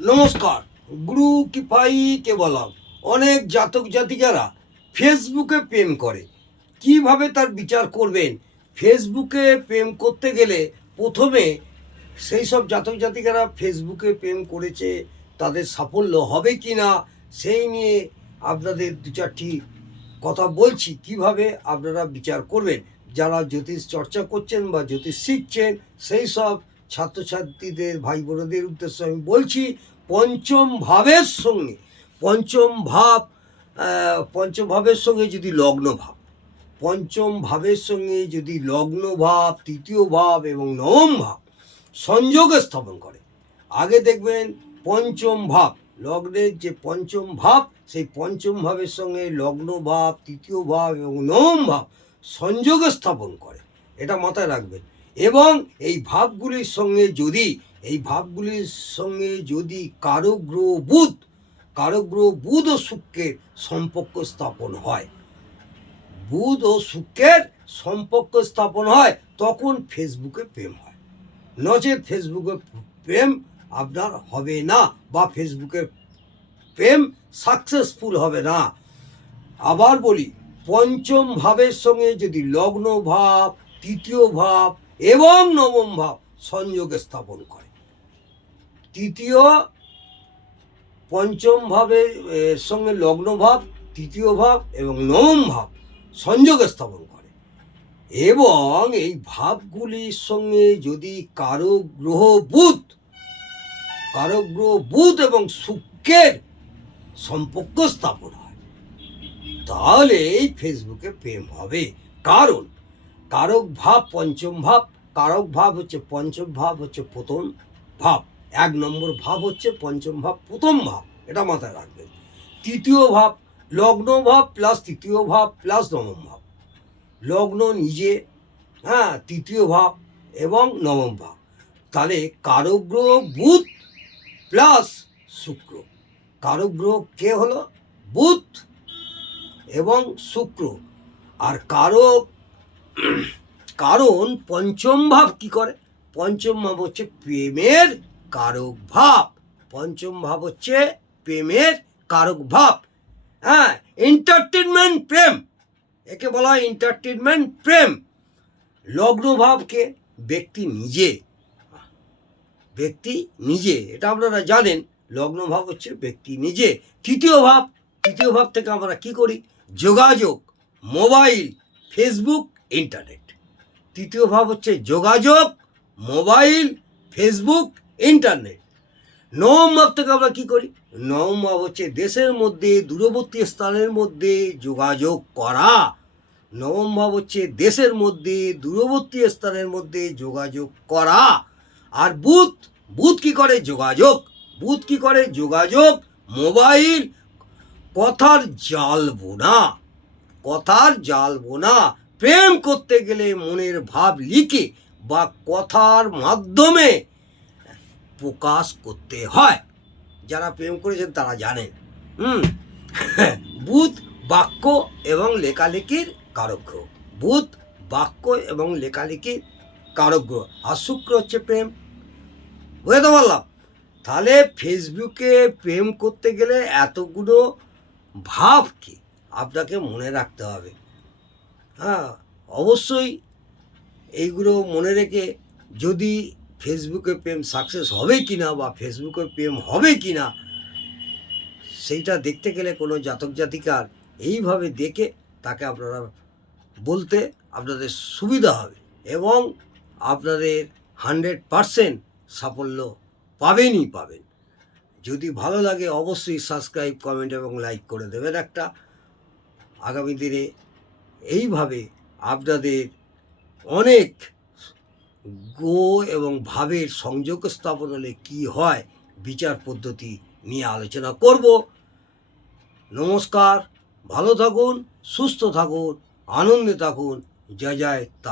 নমস্কার। গুরু কিপাইকে বললাম, অনেক জাতক জাতিকারা ফেসবুকে প্রেম করে, কিভাবে তার বিচার করবেন? ফেসবুকে প্রেম করতে গেলে প্রথমে সেই সব জাতক জাতিকারা ফেসবুকে প্রেম করেছে, তাদের সাফল্য হবে কি না সেই নিয়ে আপনাদের দু চারটি কথা বলছি, কিভাবে আপনারা বিচার করবেন। যারা জ্যোতিষ চর্চা করছেন বা জ্যোতিষ শিখছেন সেই সব ছাত্রছাত্রীদের ভাই বোনদের উদ্দেশ্যে আমি বলছি, পঞ্চম ভাবের সঙ্গে পঞ্চম ভাবের সঙ্গে যদি লগ্ন ভাব, পঞ্চম ভাবের সঙ্গে যদি লগ্ন ভাব, তৃতীয় ভাব এবং নবম ভাব সংযোগ স্থাপন করে, আগে দেখবেন পঞ্চম ভাব, লগ্নের যে পঞ্চম ভাব, সেই পঞ্চম ভাবের সঙ্গে লগ্ন ভাব, তৃতীয় ভাব এবং নবম ভাব সংযোগ স্থাপন করে, এটা মাথায় রাখবেন। এবং এই ভাবগুলির সঙ্গে যদি কারক গ্রহ বুধ ও শুক্রের সম্পর্ক স্থাপন হয়, তখন ফেসবুকে প্রেম হয়। নচেত ফেসবুকে প্রেম আপনার হবে না, বা ফেসবুকের প্রেম সাকসেসফুল হবে না। আবার বলি, পঞ্চম ভাবের সঙ্গে যদি লগ্ন ভাব, তৃতীয় ভাব এবং নবম ভাব সংযোগ স্থাপন করে, পঞ্চম ভাবের সঙ্গে লগ্ন ভাব, তৃতীয় ভাব এবং নবম ভাব সংযোগ স্থাপন করে, এবং এই ভাবগুলির সঙ্গে যদি কারক গ্রহ বুধ এবং শুক্রের সম্পর্ক স্থাপন হয়, তাহলে এই ফেসবুকে প্রেম হবে। কারণ কারক ভাব পঞ্চম ভাব, পঞ্চম ভাব হচ্ছে প্রথম ভাব, 1 নম্বর ভাব হচ্ছে পঞ্চম ভাব, প্রথম ভাব, এটা মাথায় রাখবেন। তৃতীয় ভাব লগ্ন ভাব প্লাস তৃতীয় ভাব প্লাস নবম ভাব, লগ্ন নিজে, তৃতীয় ভাব এবং নবম ভাব, তাহলে কারক গ্রহ বুধ প্লাস শুক্র। কারক গ্রহ কে হলো? বুধ এবং শুক্র। আর কারণ পঞ্চম ভাব কি করে? পঞ্চম ভাব হচ্ছে প্রেমের কারক ভাব। এন্টারটেনমেন্ট প্রেম, একে বলা হয় এন্টারটেনমেন্ট প্রেম। লগ্ন ভাবকে ব্যক্তি নিজে, এটা আপনারা জানেন, লগ্ন ভাব হচ্ছে ব্যক্তি নিজে। তৃতীয় ভাব থেকে আমরা কি করি? যোগাযোগ, মোবাইল, ফেসবুক, ইন্টারনেট। তৃতীয় ভাব হচ্ছে যোগাযোগ, মোবাইল, ফেসবুক, ইন্টারনেট। নবম ভাব থেকে আমরা কি করি? নবম ভাব হচ্ছে দেশের মধ্যে দূরবর্তী স্থানের মধ্যে যোগাযোগ করা। নবম ভাব হচ্ছে দেশের মধ্যে দূরবর্তী স্থানের মধ্যে যোগাযোগ করা। আর বুধ কি করে? যোগাযোগ, মোবাইল, কথার জাল বোনা। প্রেম করতে গেলে মনের ভাব লিখে বা কথার মাধ্যমে প্রকাশ করতে হয়। যারা প্রেম করেছেন তারা জানেন। বুধ বাক্য এবং লেখালেখির কারক গ্রহ, আর শুক্র হচ্ছে প্রেম। বুঝতে পারলাম? তাহলে ফেসবুকে প্রেম করতে গেলে এতগুলো ভাবকে আপনাকে মনে রাখতে হবে। অবশ্যই এইগুলো মনে রেখে, যদি ফেসবুকে প্রেম সাকসেস হবে কি না বা ফেসবুকে প্রেম হবে কি না, সেইটা দেখতে গেলে কোনো জাতক জাতিকার এইভাবে দেখে তাকে আপনারা বলতে আপনাদের সুবিধা হবে, এবং আপনাদের 100% সাফল্য পাবেন। যদি ভালো লাগে অবশ্যই সাবস্ক্রাইব, কমেন্ট এবং লাইক করে দেবেন একটা। আগামী দিনে এইভাবে আপনাদের অনেক এবং ভাবের সংযোগ স্থাপন হলে কী হয়, বিচার পদ্ধতি নিয়ে আলোচনা করব। নমস্কার, ভালো থাকুন, সুস্থ থাকুন, আনন্দে থাকুন। জয় জয় তা।